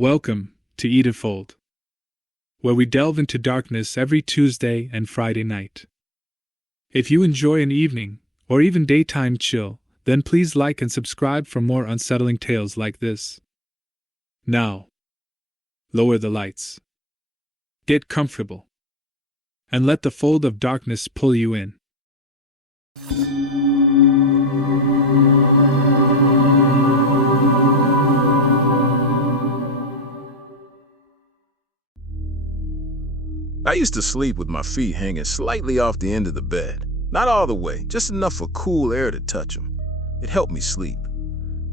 Welcome to Edenfold, where we delve into darkness every Tuesday and Friday night. If you enjoy an evening, or even daytime chill, then please like and subscribe for more unsettling tales like this. Now, lower the lights, get comfortable, and let the fold of darkness pull you in. I used to sleep with my feet hanging slightly off the end of the bed. Not all the way, just enough for cool air to touch them. It helped me sleep.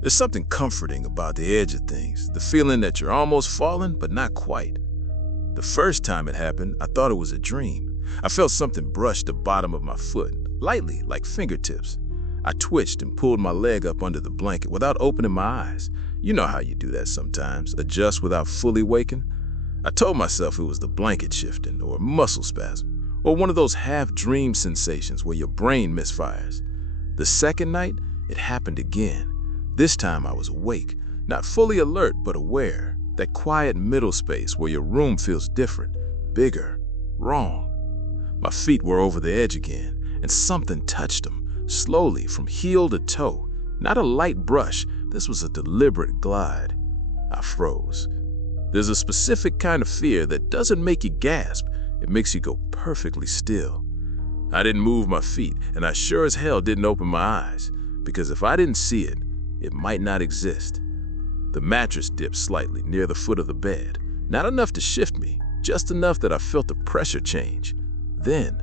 There's something comforting about the edge of things, the feeling that you're almost falling, but not quite. The first time it happened, I thought it was a dream. I felt something brush the bottom of my foot, lightly, like fingertips. I twitched and pulled my leg up under the blanket without opening my eyes. You know how you do that sometimes, adjust without fully waking. I told myself it was the blanket shifting, or muscle spasm, or one of those half-dream sensations where your brain misfires. The second night, it happened again. This time I was awake, not fully alert but aware, that quiet middle space where your room feels different, bigger, wrong. My feet were over the edge again, and something touched them, slowly from heel to toe. Not a light brush, this was a deliberate glide. I froze. There's a specific kind of fear that doesn't make you gasp, it makes you go perfectly still. I didn't move my feet, and I sure as hell didn't open my eyes, because if I didn't see it, it might not exist. The mattress dipped slightly near the foot of the bed, not enough to shift me, just enough that I felt the pressure change. Then,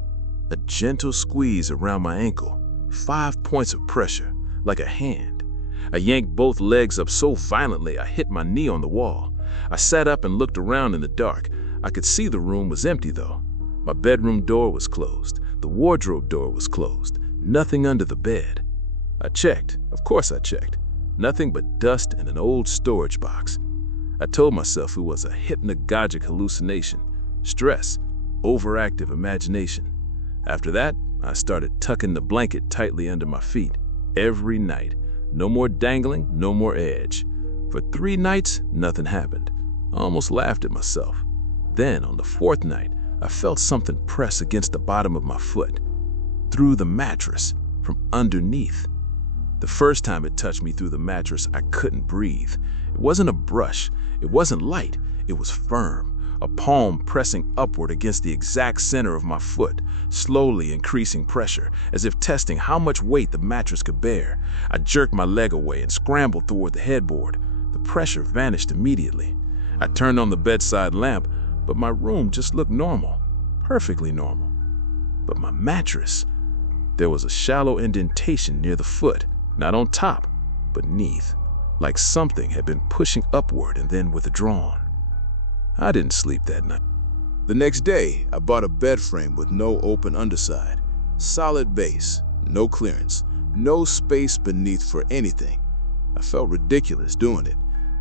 a gentle squeeze around my ankle, 5 points of pressure, like a hand. I yanked both legs up so violently I hit my knee on the wall. I sat up and looked around in the dark. I could see the room was empty though. My bedroom door was closed. The wardrobe door was closed. Nothing under the bed. I checked. Of course I checked. Nothing but dust and an old storage box. I told myself it was a hypnagogic hallucination, stress, overactive imagination. After that, I started tucking the blanket tightly under my feet. Every night. No more dangling, no more edge. For 3 nights, nothing happened. I almost laughed at myself. Then, on the 4th night, I felt something press against the bottom of my foot, through the mattress, from underneath. The first time it touched me through the mattress, I couldn't breathe. It wasn't a brush, it wasn't light, it was firm, a palm pressing upward against the exact center of my foot, slowly increasing pressure, as if testing how much weight the mattress could bear. I jerked my leg away and scrambled toward the headboard. The pressure vanished immediately. I turned on the bedside lamp, but my room just looked normal, perfectly normal. But my mattress, there was a shallow indentation near the foot, not on top, beneath, like something had been pushing upward and then withdrawn. I didn't sleep that night. The next day, I bought a bed frame with no open underside, solid base, no clearance, no space beneath for anything. I felt ridiculous doing it,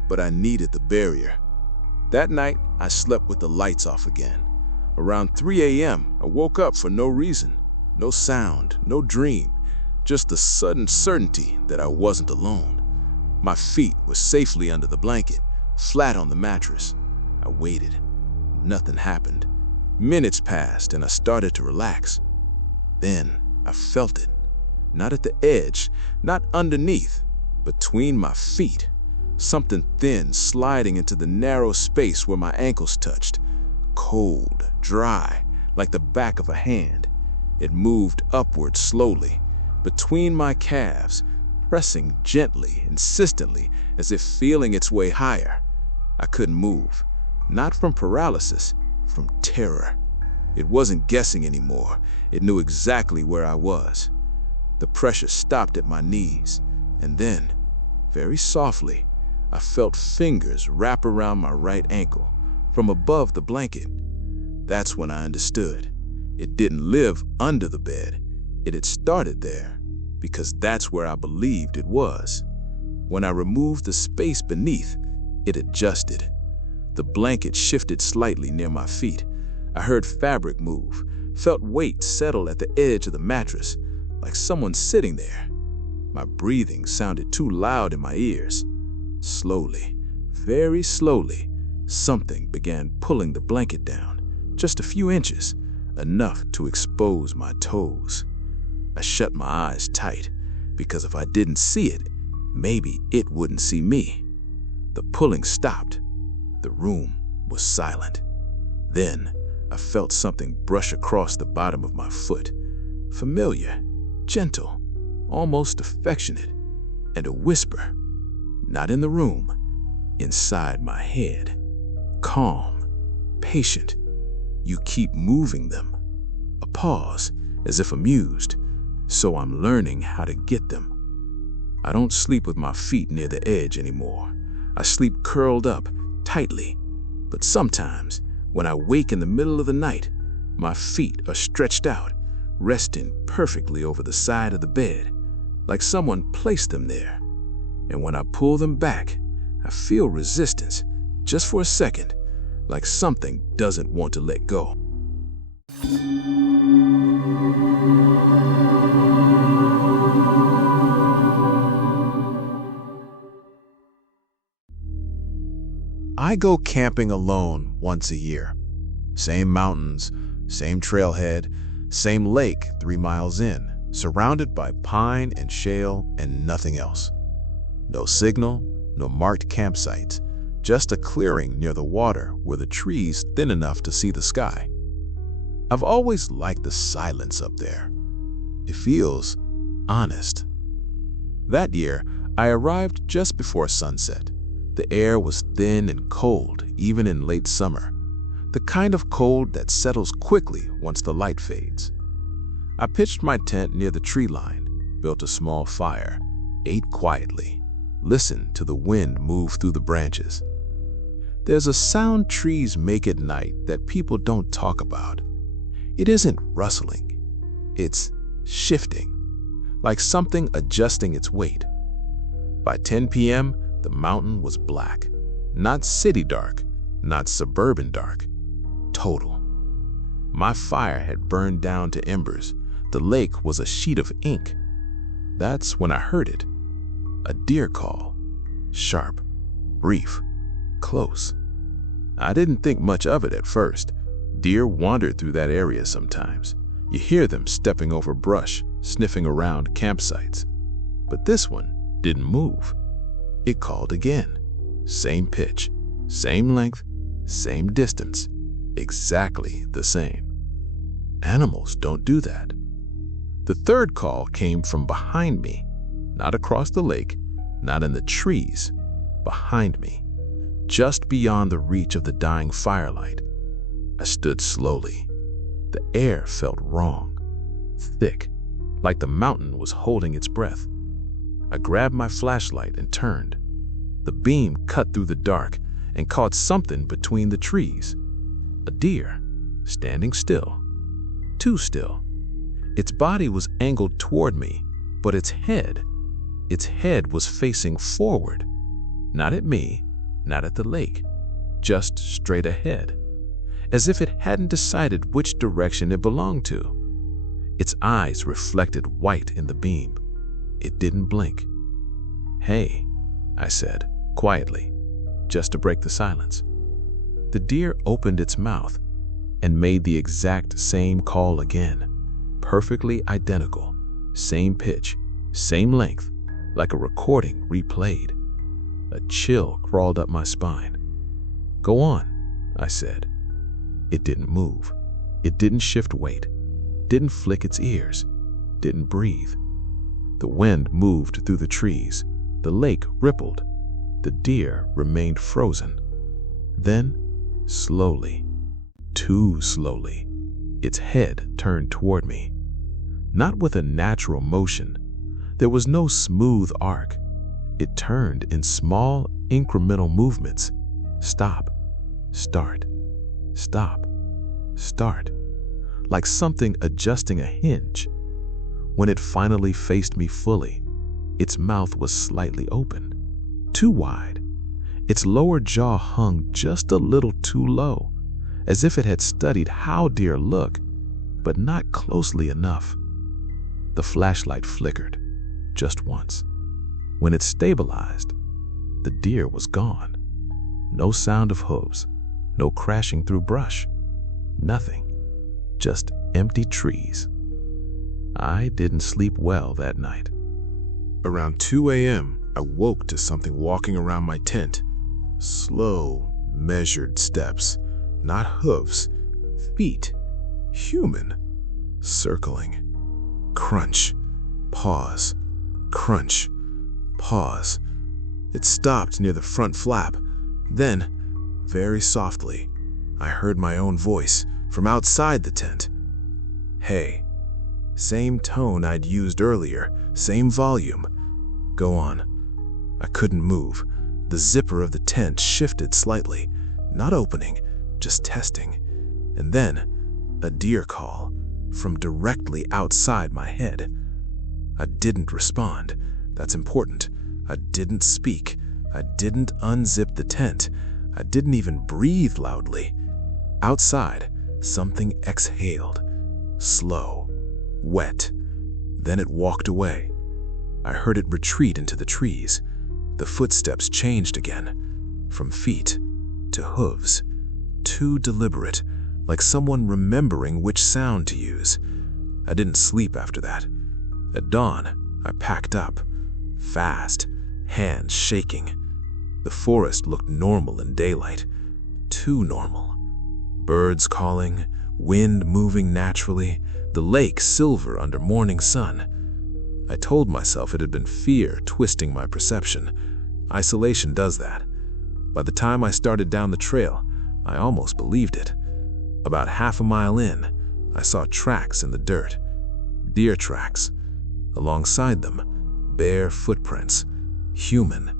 but I needed the barrier. That night, I slept with the lights off again. Around 3 a.m., I woke up for no reason, no sound, no dream, just the sudden certainty that I wasn't alone. My feet were safely under the blanket, flat on the mattress. I waited. Nothing happened. Minutes passed and I started to relax. Then I felt it. Not at the edge, not underneath, between my feet. Something thin sliding into the narrow space where my ankles touched. Cold, dry, like the back of a hand. It moved upward slowly, between my calves, pressing gently, insistently, as if feeling its way higher. I couldn't move. Not from paralysis, from terror. It wasn't guessing anymore. It knew exactly where I was. The pressure stopped at my knees, and then, very softly, I felt fingers wrap around my right ankle, from above the blanket. That's when I understood. It didn't live under the bed. It had started there, because that's where I believed it was. When I removed the space beneath, it adjusted. The blanket shifted slightly near my feet. I heard fabric move, felt weight settle at the edge of the mattress, like someone sitting there. My breathing sounded too loud in my ears. Slowly, very slowly, something began pulling the blanket down, just a few inches, enough to expose my toes. I shut my eyes tight, because if I didn't see it, maybe it wouldn't see me. The pulling stopped. The room was silent. Then I felt something brush across the bottom of my foot. Familiar, gentle, almost affectionate, and a whisper. Not in the room, inside my head. Calm, patient. You keep moving them. A pause, as if amused. So I'm learning how to get them. I don't sleep with my feet near the edge anymore. I sleep curled up, tightly. But sometimes, when I wake in the middle of the night, my feet are stretched out, resting perfectly over the side of the bed, like someone placed them there. And when I pull them back, I feel resistance, just for a second, like something doesn't want to let go. I go camping alone once a year. Same mountains, same trailhead, same lake 3 miles in, surrounded by pine and shale and nothing else. No signal, no marked campsites, just a clearing near the water where the trees thin enough to see the sky. I've always liked the silence up there. It feels honest. That year, I arrived just before sunset. The air was thin and cold, even in late summer. The kind of cold that settles quickly once the light fades. I pitched my tent near the tree line, built a small fire, ate quietly, listened to the wind move through the branches. There's a sound trees make at night that people don't talk about. It isn't rustling. It's shifting, like something adjusting its weight. By 10 p.m., the mountain was black. Not city dark, not suburban dark. Total. My fire had burned down to embers. The lake was a sheet of ink. That's when I heard it. A deer call. Sharp, brief, close. I didn't think much of it at first. Deer wandered through that area sometimes. You hear them stepping over brush, sniffing around campsites. But this one didn't move. It called again. Same pitch, same length, same distance, exactly the same. Animals don't do that. The third call came from behind me, not across the lake, not in the trees, behind me, just beyond the reach of the dying firelight. I stood slowly. The air felt wrong, thick, like the mountain was holding its breath. I grabbed my flashlight and turned. The beam cut through the dark and caught something between the trees. A deer, standing still, too still. Its body was angled toward me, but its head was facing forward. Not at me, not at the lake, just straight ahead, as if it hadn't decided which direction it belonged to. Its eyes reflected white in the beam. It didn't blink. "Hey," I said, quietly, just to break the silence. The deer opened its mouth and made the exact same call again, perfectly identical, same pitch, same length, like a recording replayed. A chill crawled up my spine. "Go on," I said. It didn't move. It didn't shift weight, didn't flick its ears, didn't breathe. The wind moved through the trees. The lake rippled. The deer remained frozen. Then, slowly, too slowly, its head turned toward me. Not with a natural motion. There was no smooth arc. It turned in small, incremental movements. Stop, start, stop, start. Like something adjusting a hinge. When it finally faced me fully, its mouth was slightly open, too wide. Its lower jaw hung just a little too low, as if it had studied how deer look, but not closely enough. The flashlight flickered, just once. When it stabilized, the deer was gone. No sound of hooves, no crashing through brush. Nothing. Just empty trees. I didn't sleep well that night. Around 2 a.m., I woke to something walking around my tent. Slow, measured steps. Not hooves. Feet. Human. Circling. Crunch. Pause. Crunch. Pause. It stopped near the front flap. Then, very softly, I heard my own voice from outside the tent. Hey. Same tone I'd used earlier, same volume. Go on. I couldn't move. The zipper of the tent shifted slightly, not opening, just testing. And then, a deer call from directly outside my head. I didn't respond. That's important. I didn't speak. I didn't unzip the tent. I didn't even breathe loudly. Outside, something exhaled. Slow. Wet. Then it walked away. I heard it retreat into the trees. The footsteps changed again. From feet to hooves. Too deliberate, like someone remembering which sound to use. I didn't sleep after that. At dawn, I packed up. Fast, hands shaking. The forest looked normal in daylight. Too normal. Birds calling, wind moving naturally, the lake silver under morning sun. I told myself it had been fear twisting my perception. Isolation does that. By the time I started down the trail, I almost believed it. About half a mile in, I saw tracks in the dirt. Deer tracks. Alongside them, bare footprints. Human.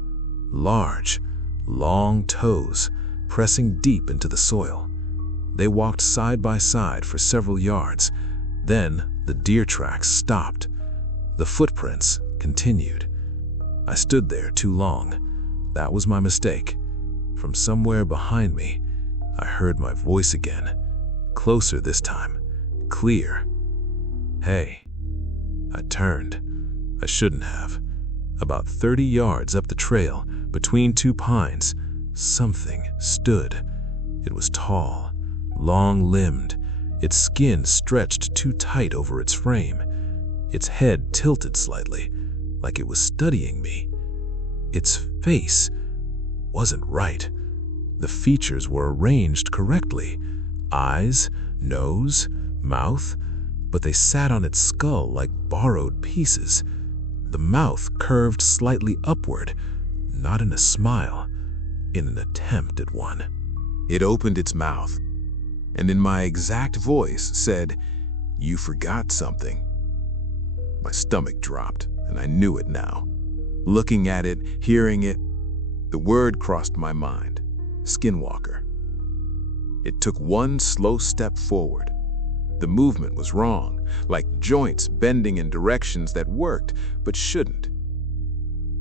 Large, long toes, pressing deep into the soil. They walked side by side for several yards. Then the deer tracks stopped. The footprints continued. I stood there too long. That was my mistake. From somewhere behind me, I heard my voice again. Closer this time. Clear. Hey. I turned. I shouldn't have. About 30 yards up the trail, between two pines, something stood. It was tall, long-limbed. Its skin stretched too tight over its frame. Its head tilted slightly, like it was studying me. Its face wasn't right. The features were arranged correctly. Eyes, nose, mouth, but they sat on its skull like borrowed pieces. The mouth curved slightly upward, not in a smile, in an attempt at one. It opened its mouth, and in my exact voice said, "You forgot something." My stomach dropped, and I knew it now. Looking at it, hearing it, the word crossed my mind. Skinwalker. It took one slow step forward. The movement was wrong, like joints bending in directions that worked but shouldn't.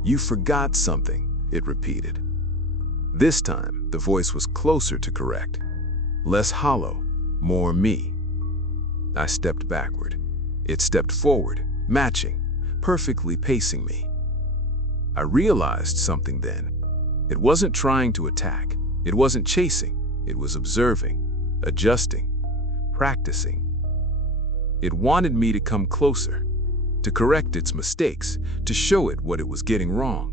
"You forgot something," it repeated. This time, the voice was closer to correct. Less hollow, more me. I stepped backward. It stepped forward, matching, perfectly pacing me. I realized something then. It wasn't trying to attack. It wasn't chasing. It was observing, adjusting, practicing. It wanted me to come closer, to correct its mistakes, to show it what it was getting wrong.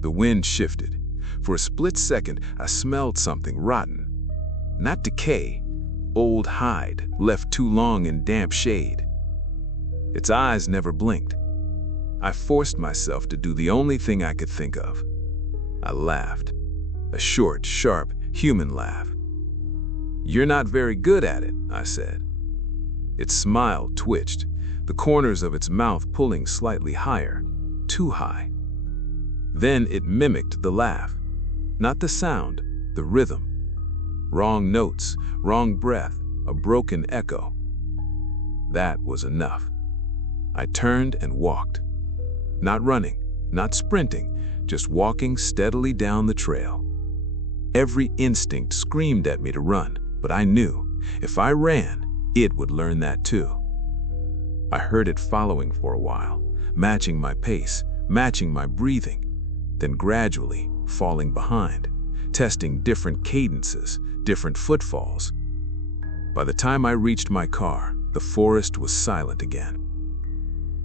The wind shifted. For a split second, I smelled something rotten. Not decay, old hide, left too long in damp shade. Its eyes never blinked. I forced myself to do the only thing I could think of. I laughed. A short, sharp, human laugh. "You're not very good at it," I said. Its smile twitched, the corners of its mouth pulling slightly higher, too high. Then it mimicked the laugh. Not the sound, the rhythm. Wrong notes, wrong breath, a broken echo. That was enough. I turned and walked. Not running, not sprinting, just walking steadily down the trail. Every instinct screamed at me to run, but I knew, if I ran, it would learn that too. I heard it following for a while, matching my pace, matching my breathing, then gradually falling behind, testing different cadences, different footfalls. By the time I reached my car, the forest was silent again.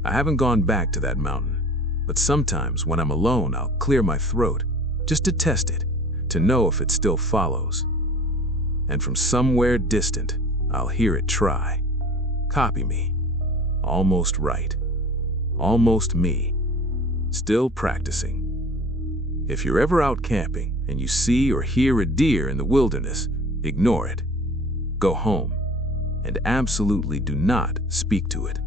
I haven't gone back to that mountain, but sometimes when I'm alone, I'll clear my throat just to test it, to know if it still follows. And from somewhere distant, I'll hear it try. Copy me. Almost right. Almost me. Still practicing. If you're ever out camping and you see or hear a deer in the wilderness, ignore it. Go home, and absolutely do not speak to it.